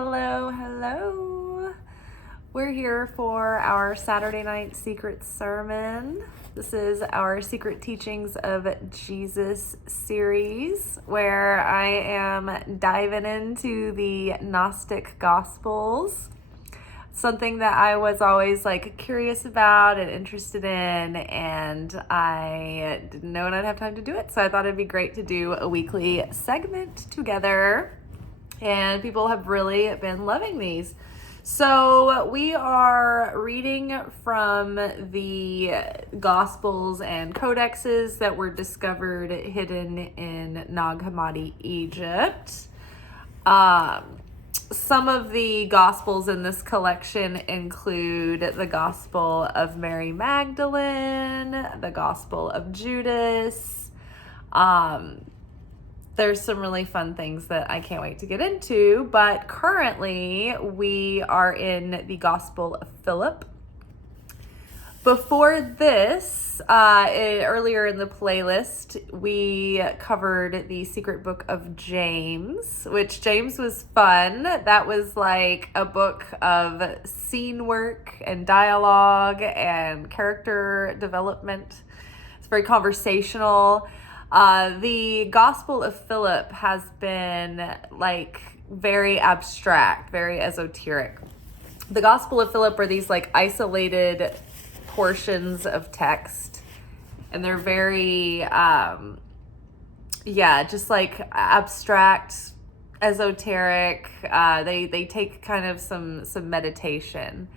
Hello, hello. We're here for our Saturday night secret sermon. This is our Secret Teachings of Jesus series, where I am diving into the Gnostic Gospels. Something that I was always curious about and interested in, and I didn't know when I'd have time to do it, so I thought it'd be great to do a weekly segment together. And people have really been loving these. So we are reading from the Gospels and Codexes that were discovered hidden in Nag Hammadi, Egypt. Some of the Gospels in this collection include the Gospel of Mary Magdalene, the Gospel of Judas. There's some really fun things that I can't wait to get into, but currently we are in the Gospel of Philip. Before this, earlier in the playlist, we covered the Secret Book of James, which James was fun. That was like a book of scene work and dialogue and character development. It's very conversational. The Gospel of Philip has been very abstract, very esoteric. The Gospel of Philip are these isolated portions of text, and they're very, just abstract, esoteric. They take kind of some meditation.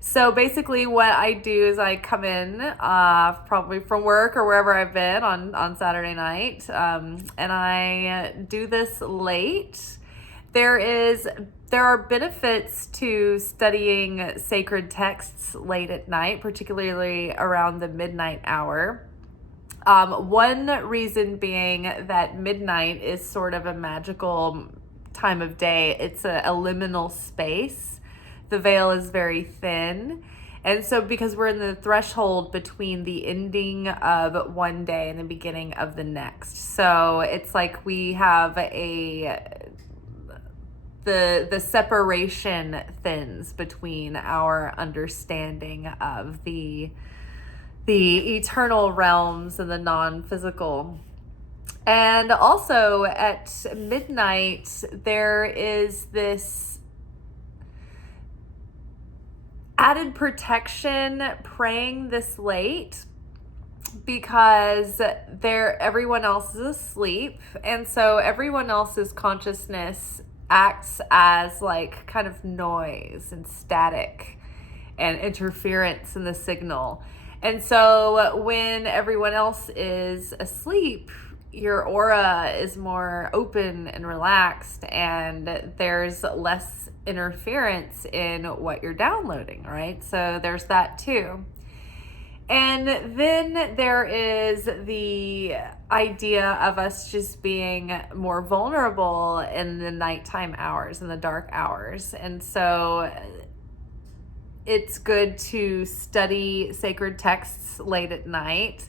So basically what I do is I come in probably from work or wherever I've been on Saturday night, and I do this late. There are benefits to studying sacred texts late at night, particularly around the midnight hour. One reason being that midnight is sort of a magical time of day. It's a liminal space. The veil is very thin. And so because we're in the threshold between the ending of one day and the beginning of the next. So it's like we have the separation thins between our understanding of the eternal realms and the non-physical. And also at midnight, there is this added protection praying this late because everyone else is asleep, and so everyone else's consciousness acts as kind of noise and static and interference in the signal. And so when everyone else is asleep, your aura is more open and relaxed, and there's less interference in what you're downloading, right? So there's that too. And then there is the idea of us just being more vulnerable in the nighttime hours, in the dark hours. And so it's good to study sacred texts late at night.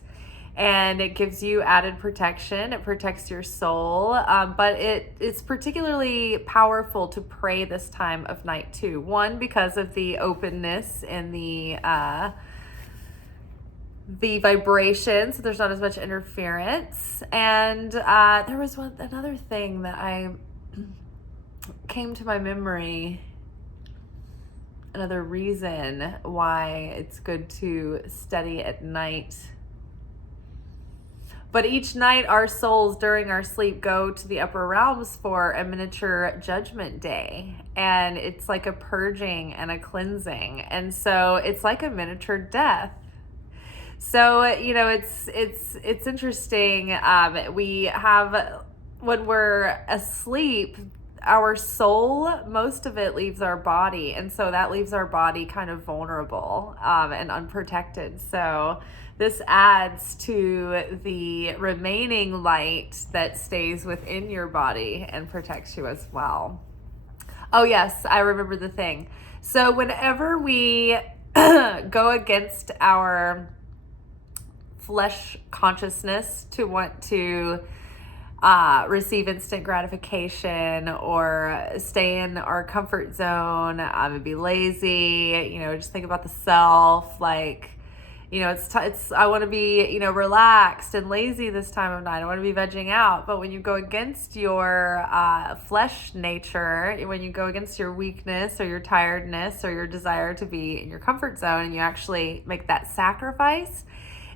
And it gives you added protection. It protects your soul. But it's particularly powerful to pray this time of night too. One, because of the openness and the vibration, so there's not as much interference. And there was another thing that came to my memory. Another reason why it's good to study at night. But each night our souls during our sleep go to the upper realms for a miniature judgment day. And it's like a purging and a cleansing. And so it's like a miniature death. So, it's interesting. We have, when we're asleep, our soul, most of it leaves our body. And so that leaves our body kind of vulnerable and unprotected. So this adds to the remaining light that stays within your body and protects you as well. Oh yes, I remember the thing. So whenever we go against our flesh consciousness to want to receive instant gratification or stay in our comfort zone, and be lazy, just think about the self, like, I want to be, relaxed and lazy this time of night. I want to be vegging out. But when you go against your flesh nature, when you go against your weakness or your tiredness or your desire to be in your comfort zone, and you actually make that sacrifice,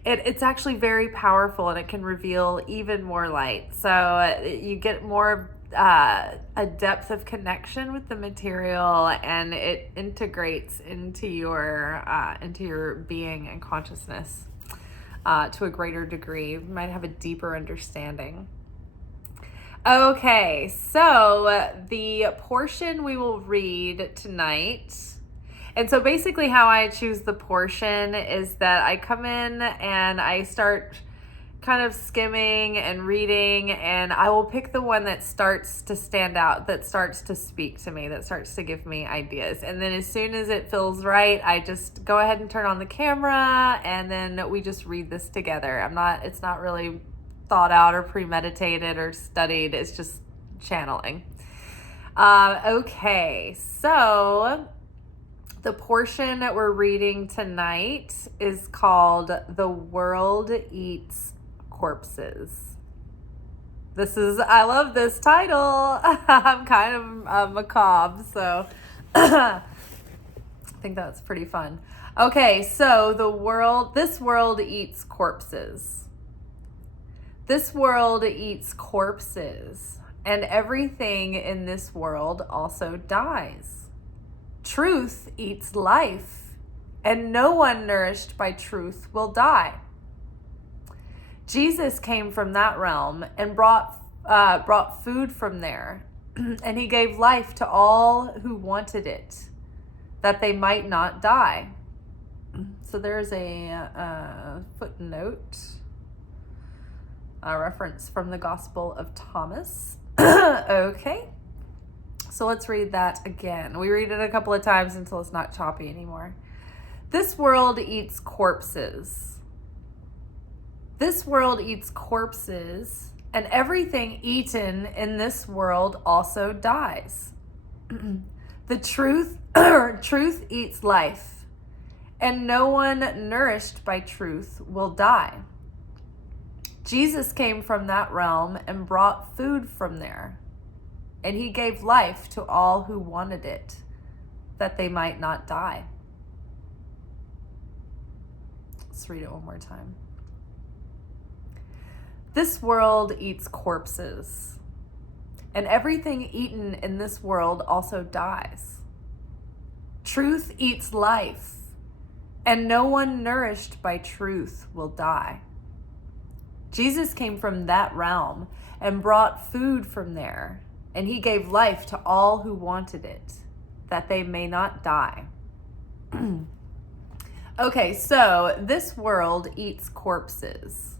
it's actually very powerful, and it can reveal even more light. So you get more a depth of connection with the material, and it integrates into your being and consciousness to a greater degree. You might have a deeper understanding. Okay, so the portion we will read tonight. And so basically how I choose the portion is that I come in and I start kind of skimming and reading, and I will pick the one that starts to stand out, that starts to speak to me, that starts to give me ideas. And then as soon as it feels right, I just go ahead and turn on the camera, and then we just read this together. It's not really thought out or premeditated or studied. It's just channeling. Okay, so the portion that we're reading tonight is called The World Eats Corpses. I love this title. I'm kind of macabre, so I think that's pretty fun. Okay, so this world eats corpses. This world eats corpses, and everything in this world also dies. Truth eats life, and no one nourished by truth will die. Jesus came from that realm and brought food from there, and he gave life to all who wanted it, that they might not die. So there's a footnote, a reference from the Gospel of Thomas. Okay, so let's read that again. We read it a couple of times until it's not choppy anymore. This world eats corpses. This world eats corpses, and everything eaten in this world also dies. The truth eats life, and no one nourished by truth will die. Jesus came from that realm and brought food from there, and he gave life to all who wanted it, that they might not die. Let's read it one more time. This world eats corpses, and everything eaten in this world also dies. Truth eats life, and no one nourished by truth will die. Jesus came from that realm and brought food from there, and he gave life to all who wanted it, that they may not die. Okay, so this world eats corpses,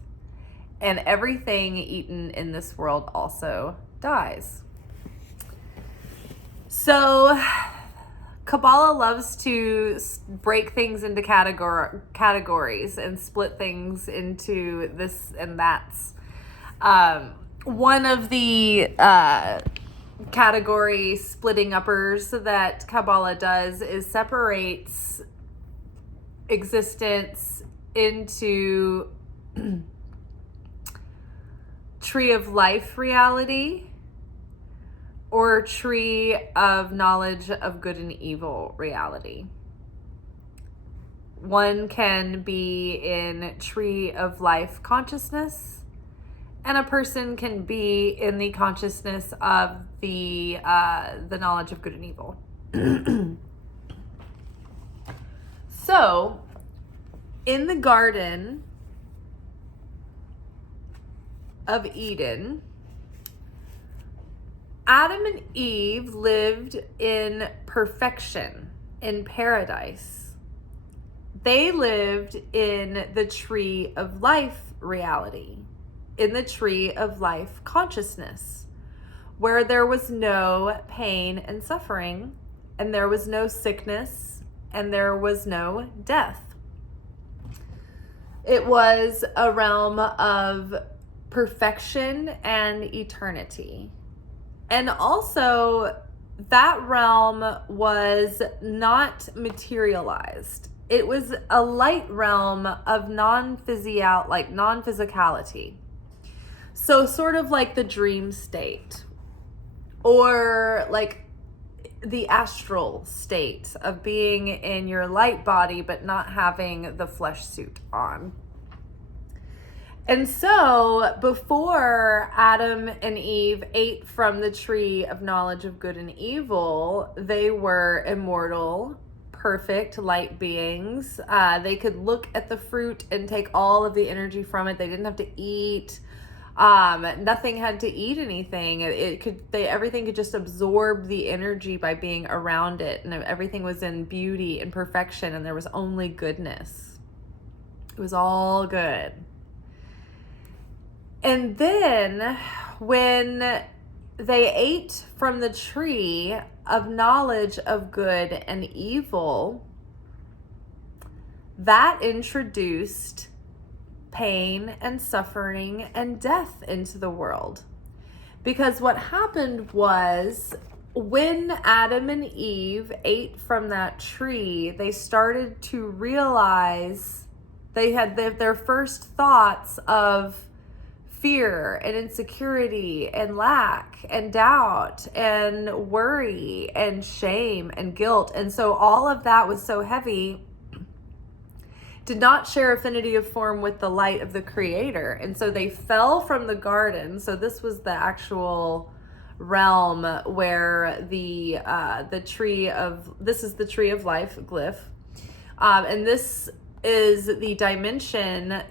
and everything eaten in this world also dies. So Kabbalah loves to break things into categories and split things into this and that's. One of the category splitting uppers that Kabbalah does is separates existence into tree of life reality or tree of knowledge of good and evil reality. One can be in tree of life consciousness, and a person can be in the consciousness of the knowledge of good and evil. So, in the Garden of Eden, Adam and Eve lived in perfection, in paradise. They lived in the tree of life reality, in the tree of life consciousness, where there was no pain and suffering, and there was no sickness, and there was no death. It was a realm of perfection and eternity. And also, that realm was not materialized. It was a light realm of non-physicality. So sort of like the dream state, or like the astral state of being in your light body but not having the flesh suit on. And so before Adam and Eve ate from the tree of knowledge of good and evil, they were immortal, perfect light beings. They could look at the fruit and take all of the energy from it. They didn't have to eat. Nothing had to eat anything. Everything could just absorb the energy by being around it. And everything was in beauty and perfection, and there was only goodness. It was all good. And then when they ate from the tree of knowledge of good and evil, that introduced pain and suffering and death into the world. Because what happened was, when Adam and Eve ate from that tree, they started to realize, they had their first thoughts of fear and insecurity and lack and doubt and worry and shame and guilt. And so all of that was so heavy, did not share affinity of form with the light of the Creator. And so they fell from the garden. So this was the actual realm where the tree of, this is the tree of life glyph. And this is the dimension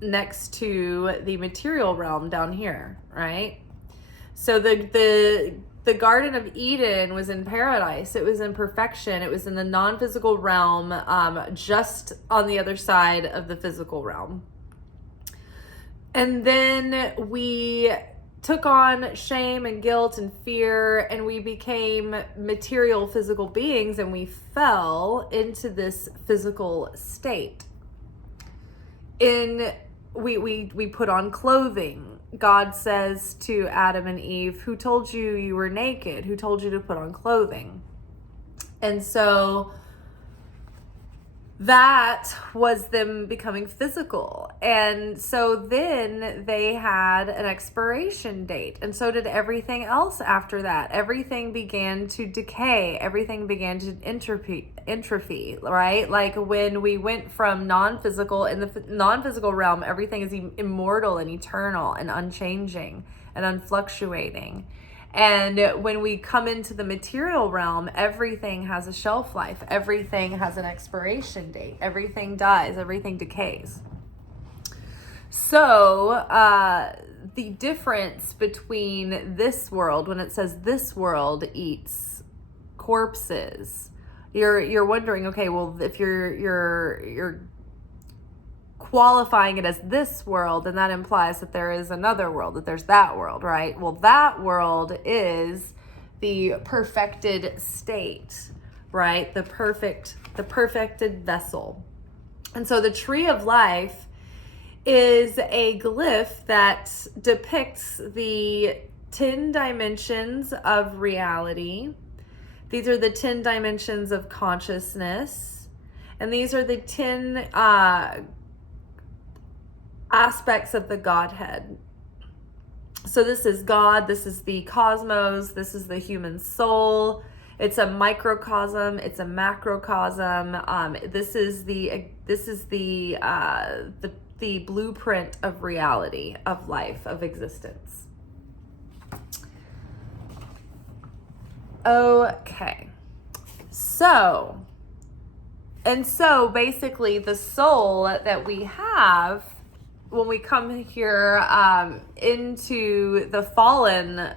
next to the material realm down here, right? So the Garden of Eden was in paradise. It was in perfection. It was in the non-physical realm, just on the other side of the physical realm. And then we took on shame and guilt and fear, and we became material physical beings, and we fell into this physical state. We put on clothing. God says to Adam and Eve, who told you you were naked? Who told you to put on clothing? And so that was them becoming physical. And so then they had an expiration date. And so did everything else after that. Everything began to decay. Everything began to entropy, right? Like when we went from non-physical, in the non-physical realm, everything is immortal and eternal and unchanging and unfluctuating. And when we come into the material realm, everything has a shelf life. Everything has an expiration date. Everything dies. Everything decays. So the difference between this world, when it says this world eats corpses, you're wondering, okay, well, if you're qualifying it as this world, and that implies that there is another world, that there's that world, right? Well, that world is the perfected state, right? The perfected vessel. And so the tree of life is a glyph that depicts the 10 dimensions of reality. These are the 10 dimensions of consciousness, and these are the 10 aspects of the Godhead. So this is God, this is the cosmos, this is the human soul. It's a microcosm, it's a macrocosm. This is the blueprint of reality, of life, of existence. Okay. So basically the soul that we have when we come here into the fallen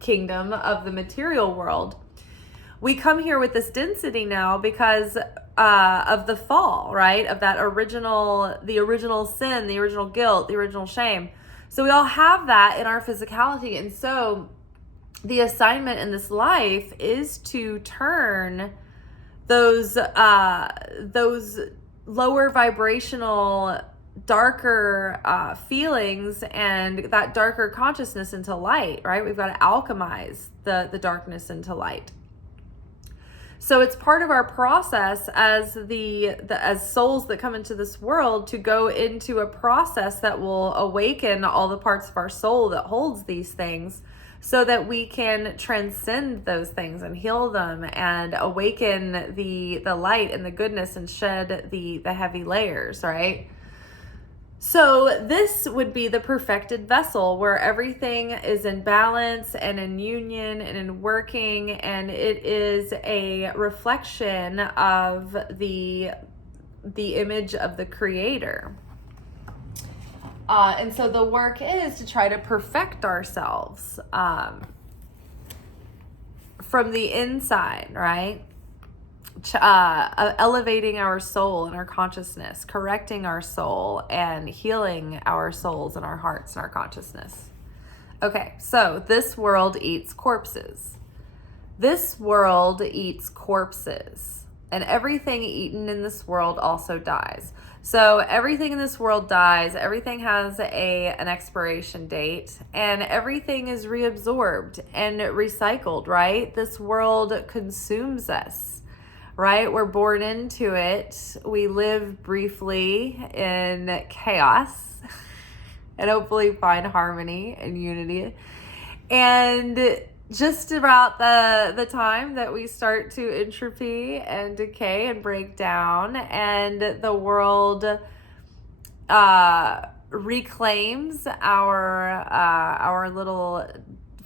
kingdom of the material world, we come here with this density now because of the fall, right? Of that the original sin, the original guilt, the original shame. So we all have that in our physicality. And so the assignment in this life is to turn those lower vibrational darker feelings and that darker consciousness into light, right? We've got to alchemize the darkness into light. So it's part of our process as as souls that come into this world to go into a process that will awaken all the parts of our soul that holds these things, so that we can transcend those things and heal them and awaken the light and the goodness and shed the heavy layers, right? So this would be the perfected vessel where everything is in balance and in union and in working, and it is a reflection of the image of the Creator. And so the work is to try to perfect ourselves from the inside, right? Elevating our soul and our consciousness, correcting our soul and healing our souls and our hearts and our consciousness. Okay, so this world eats corpses. This world eats corpses, and everything eaten in this world also dies. So everything in this world dies, everything has an expiration date, and everything is reabsorbed and recycled, right? This world consumes us. Right? We're born into it. We live briefly in chaos and hopefully find harmony and unity. And just about the time that we start to entropy and decay and break down, and the world reclaims our little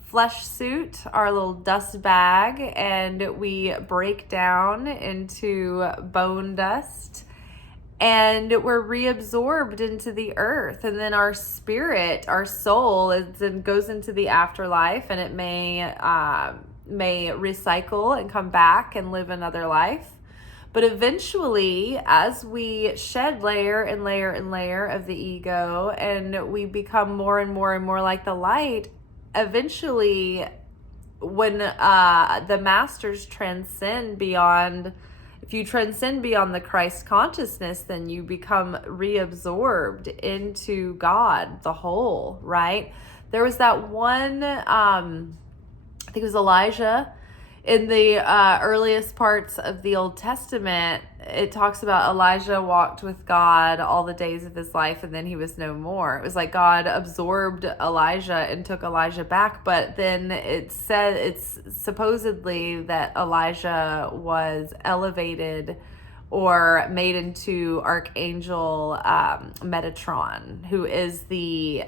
flesh suit, our little dust bag, and we break down into bone dust, and we're reabsorbed into the earth. And then our spirit, our soul, then goes into the afterlife, and it may recycle and come back and live another life. But eventually, as we shed layer and layer and layer of the ego, and we become more and more and more like the light, eventually, when the masters transcend beyond, if you transcend beyond the Christ consciousness, then you become reabsorbed into God, the whole, right? There was that one, I think it was Elijah, in the earliest parts of the Old Testament. It talks about Elijah walked with God all the days of his life, and then he was no more. It was like God absorbed Elijah and took Elijah back. But then it said, it's supposedly that Elijah was elevated or made into Archangel Metatron, who is the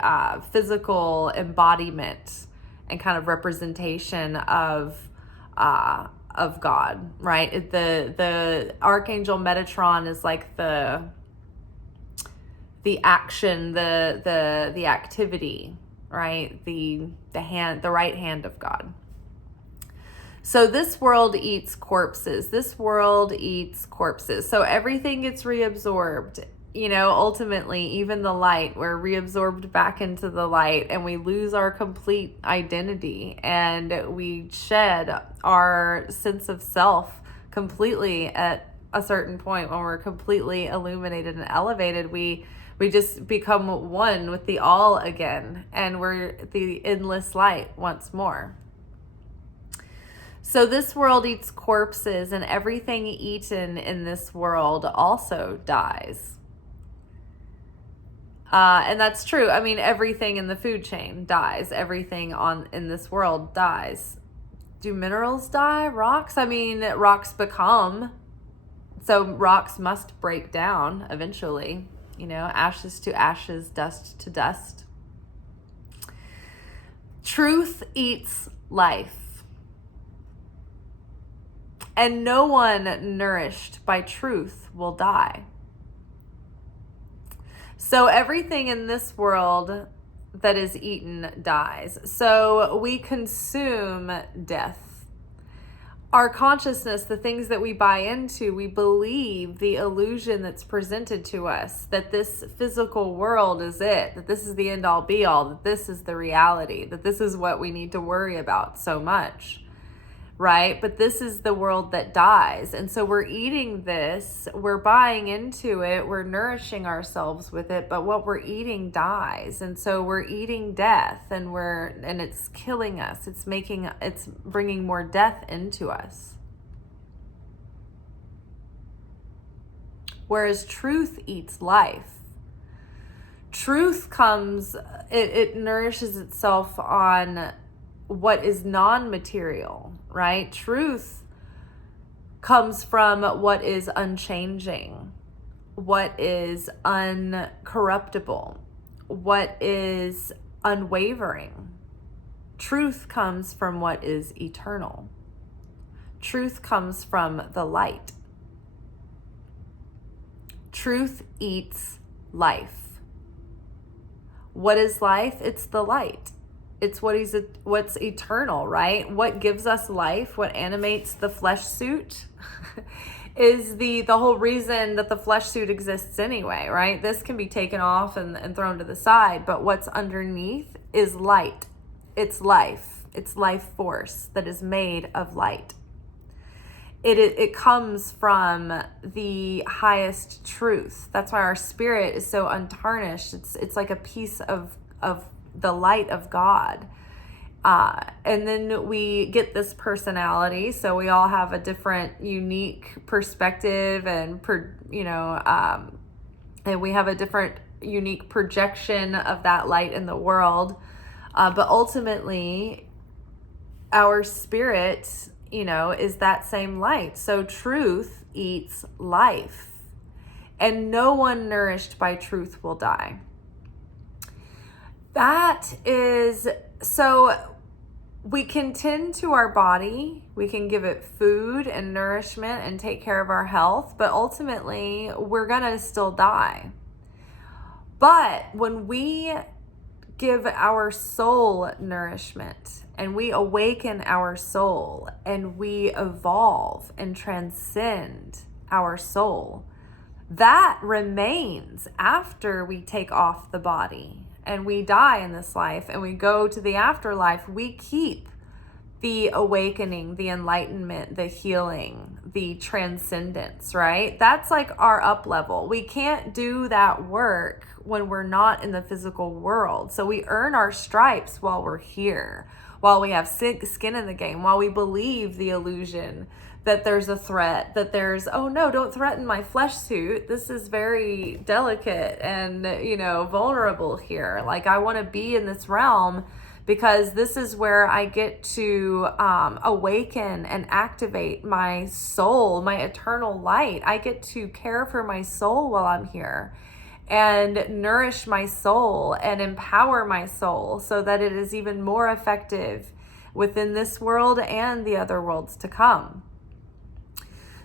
physical embodiment and kind of representation of God, right? The Archangel Metatron is like the action, the activity, right? The right hand of God. So this world eats corpses. This world eats corpses. So everything gets reabsorbed. You know, ultimately, even the light, we're reabsorbed back into the light, and we lose our complete identity, and we shed our sense of self completely at a certain point. When we're completely illuminated and elevated, we just become one with the all again, and we're the endless light once more. So this world eats corpses, and everything eaten in this world also dies. And that's true. I mean, everything in the food chain dies. Everything in this world dies. Do minerals die? Rocks? I mean, rocks become. So rocks must break down eventually. You know, ashes to ashes, dust to dust. Truth eats life. And no one nourished by truth will die. So everything in this world that is eaten dies. So we consume death. Our consciousness, the things that we buy into, we believe the illusion that's presented to us, that this physical world is it, that this is the end all be all, that this is the reality, that this is what we need to worry about so much. right? But this is the world that dies. And so we're eating this, we're buying into it, we're nourishing ourselves with it, but what we're eating dies. And so we're eating death, and it's killing us. It's bringing more death into us. Whereas truth eats life. Truth comes, it nourishes itself on what is non-material, right? Truth comes from what is unchanging, what is uncorruptible, what is unwavering. Truth comes from what is eternal. Truth comes from the light. Truth eats life. What is life? It's the light. It's what's eternal, right? What gives us life, what animates the flesh suit is the whole reason that the flesh suit exists anyway, right? This can be taken off and thrown to the side, but what's underneath is light. It's life. It's life force that is made of light. It comes from the highest truth. That's why our spirit is so untarnished. It's like a piece of the light of God. And then we get this personality. So we all have a different, unique perspective, and we have a different, unique projection of that light in the world. But ultimately, our spirit, is that same light. So truth eats life, and no one nourished by truth will die. So we can tend to our body, we can give it food and nourishment and take care of our health, but ultimately we're gonna still die. But when we give our soul nourishment and we awaken our soul and we evolve and transcend our soul, that remains after we take off the body and we die in this life and we go to the afterlife. We keep the awakening, the enlightenment, the healing, the transcendence, right? That's like our up level. We can't do that work when we're not in the physical world. So we earn our stripes while we're here, while we have skin in the game, while we believe the illusion that there's a threat, that there's, oh no, don't threaten my flesh suit. This is very delicate and, vulnerable here. Like, I want to be in this realm because this is where I get to awaken and activate my soul, my eternal light. I get to care for my soul while I'm here and nourish my soul and empower my soul so that it is even more effective within this world and the other worlds to come.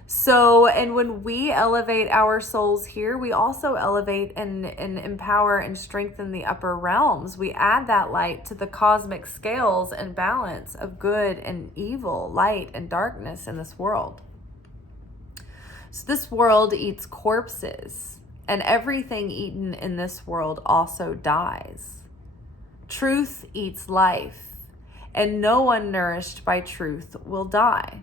So, and when we elevate our souls here, we also elevate and empower and strengthen the upper realms. We add that light to the cosmic scales and balance of good and evil, light and darkness in this world. So this world eats corpses, and everything eaten in this world also dies. Truth eats life, and no one nourished by truth will die.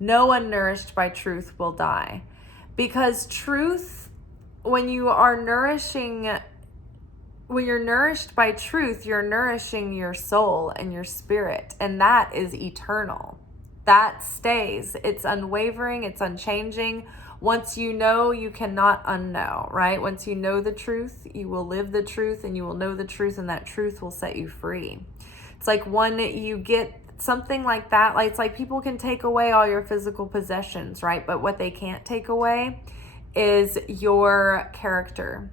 No one nourished by truth will die. Because truth, when you're nourished by truth, you're nourishing your soul and your spirit. And that is eternal. That stays. It's unwavering. It's unchanging. Once you know, you cannot unknow, right? Once you know the truth, you will live the truth, and you will know the truth, and that truth will set you free. It's like when you get something like that, like it's like people can take away all your physical possessions, right? But what they can't take away is your character.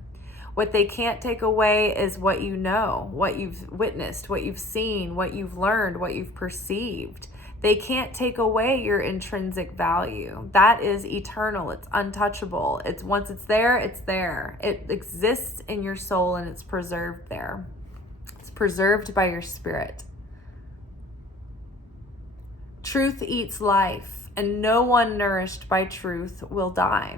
What they can't take away is what you know, what you've witnessed, what you've seen, what you've learned, what you've perceived. They can't take away your intrinsic value. That is eternal. It's untouchable. It's once it's there, it's there. It exists in your soul, and it's preserved there. It's preserved by your spirit. Truth eats life, and no one nourished by truth will die.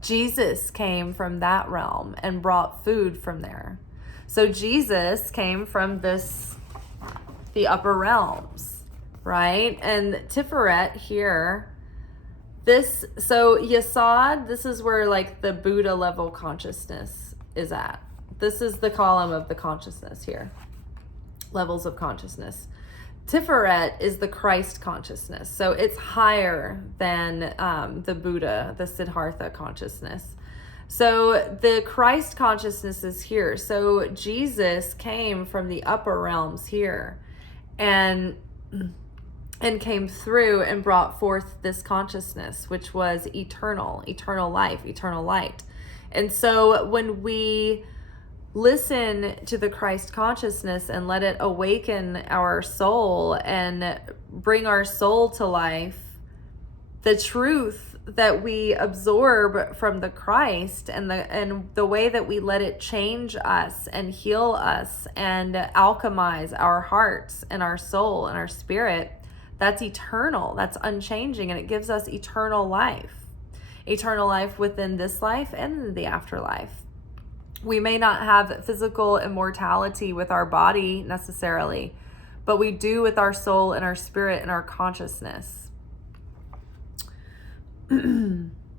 Jesus came from that realm and brought food from there. So Jesus came from this the upper realms, right? And Tiferet here, so Yesod, this is where like the Buddha level consciousness is at. This is the column of the consciousness here, levels of consciousness. Tiferet is the Christ consciousness. So it's higher than the Buddha, the Siddhartha consciousness. So the Christ consciousness is here. So Jesus came from the upper realms here and came through and brought forth this consciousness, which was eternal life, eternal light. And so when we listen to the Christ consciousness and let it awaken our soul and bring our soul to life, the truth that we absorb from the Christ and the way that we let it change us and heal us and alchemize our hearts and our soul and our spirit, that's eternal, that's unchanging, and it gives us eternal life within this life and the afterlife. We may not have physical immortality with our body necessarily, but we do with our soul and our spirit and our consciousness.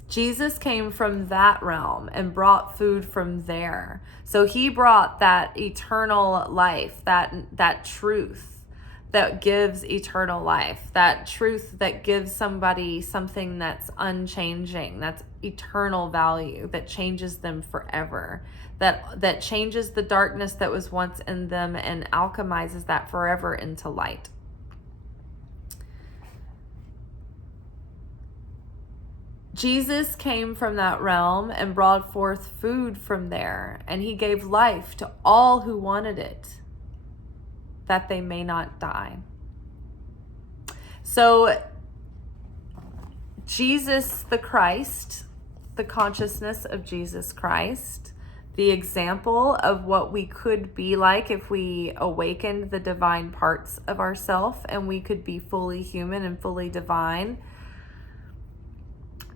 Jesus came from that realm and brought food from there. So he brought that eternal life, that truth that gives eternal life, that truth that gives somebody something that's unchanging, that's eternal value, that changes them forever, that changes the darkness that was once in them and alchemizes that forever into light. Jesus came from that realm and brought forth food from there, and he gave life to all who wanted it, that they may not die. So Jesus the Christ, the consciousness of Jesus Christ, the example of what we could be like if we awakened the divine parts of ourselves and we could be fully human and fully divine.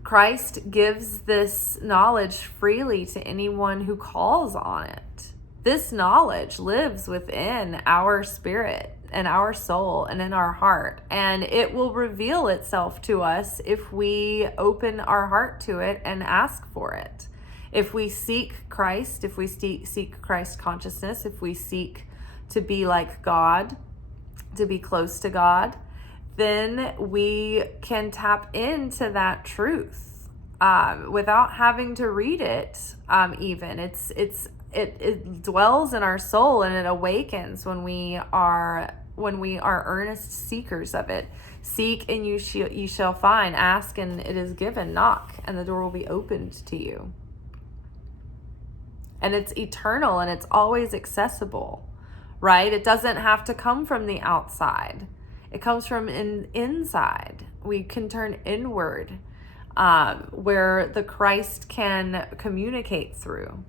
Christ gives this knowledge freely to anyone who calls on it. This knowledge lives within our spirit and our soul and in our heart, and it will reveal itself to us if we open our heart to it and ask for it. If we seek Christ, if we seek Christ consciousness, if we seek to be like God, to be close to God, then we can tap into that truth without having to read it. Even it dwells in our soul and it awakens when we are earnest seekers of it. Seek and you shall find. Ask and it is given. Knock and the door will be opened to you. And it's eternal and it's always accessible, right? It doesn't have to come from the outside. It comes from inside. We can turn inward, where the Christ can communicate through.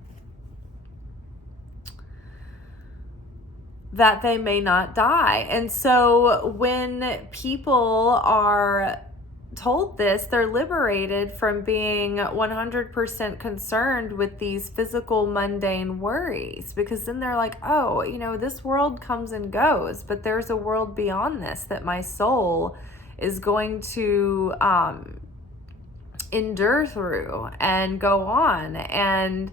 That they may not die. And so when people are told this, they're liberated from being 100% concerned with these physical mundane worries, because then they're like, oh, this world comes and goes, but there's a world beyond this that my soul is going to endure through and go on, and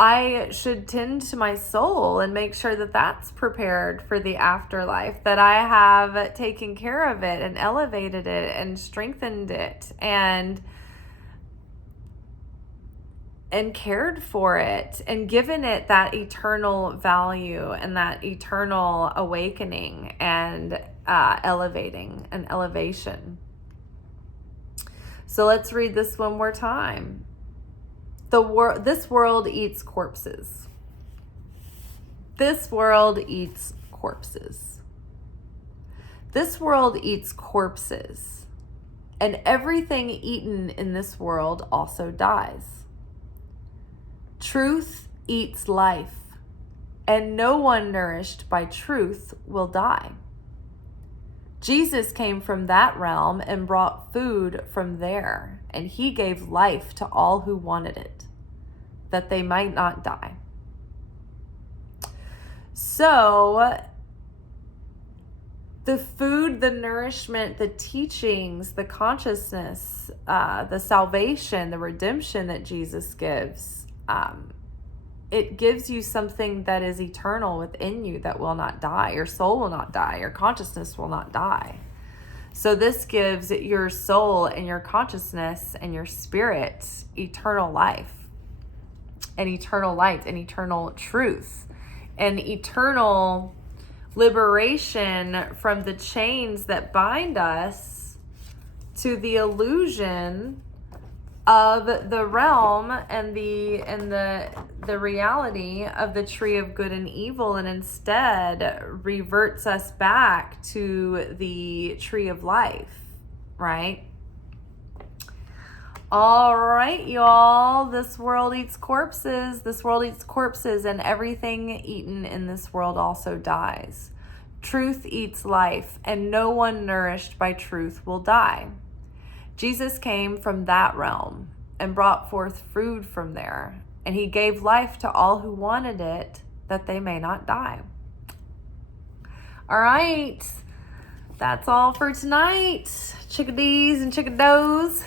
I should tend to my soul and make sure that that's prepared for the afterlife, that I have taken care of it and elevated it and strengthened it and cared for it and given it that eternal value and that eternal awakening and elevating and elevation. So let's read this one more time. This world eats corpses. This world eats corpses. This world eats corpses. And everything eaten in this world also dies. Truth eats life, and no one nourished by truth will die. Jesus came from that realm and brought food from there, and he gave life to all who wanted it, that they might not die. So the food, the nourishment, the teachings, the consciousness, the salvation, the redemption that Jesus gives, it gives you something that is eternal within you that will not die. Your soul will not die. Your consciousness will not die. So this gives your soul and your consciousness and your spirit eternal life and eternal light and eternal truth and eternal liberation from the chains that bind us to the illusion of the realm and the reality of the tree of good and evil, and instead reverts us back to the tree of life, right? All right, y'all. This world eats corpses. This world eats corpses, and everything eaten in this world also dies. Truth eats life, and no one nourished by truth will die. Jesus came from that realm and brought forth food from there, and he gave life to all who wanted it, that they may not die. All right, that's all for tonight, chickadees and chickadoes.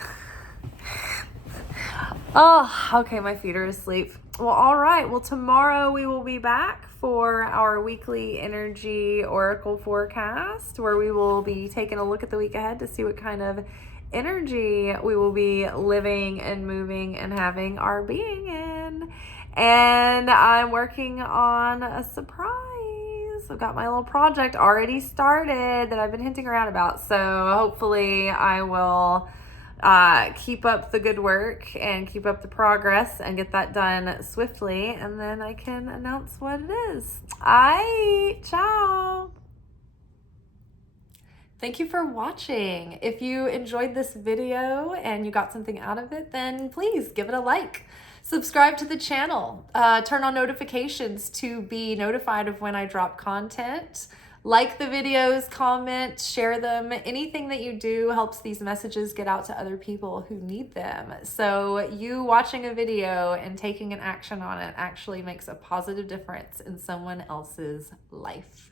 Oh, okay, my feet are asleep. Well, all right. Well, tomorrow we will be back for our weekly energy oracle forecast, where we will be taking a look at the week ahead to see what kind of energy we will be living and moving and having our being in. And I'm working on a surprise. I've got my little project already started that I've been hinting around about. So hopefully I will keep up the good work and keep up the progress and get that done swiftly. And then I can announce what it is. Aight, ciao. Thank you for watching. If you enjoyed this video and you got something out of it, then please give it a like. Subscribe to the channel. Turn on notifications to be notified of when I drop content. Like the videos, comment, share them. Anything that you do helps these messages get out to other people who need them. So you watching a video and taking an action on it actually makes a positive difference in someone else's life.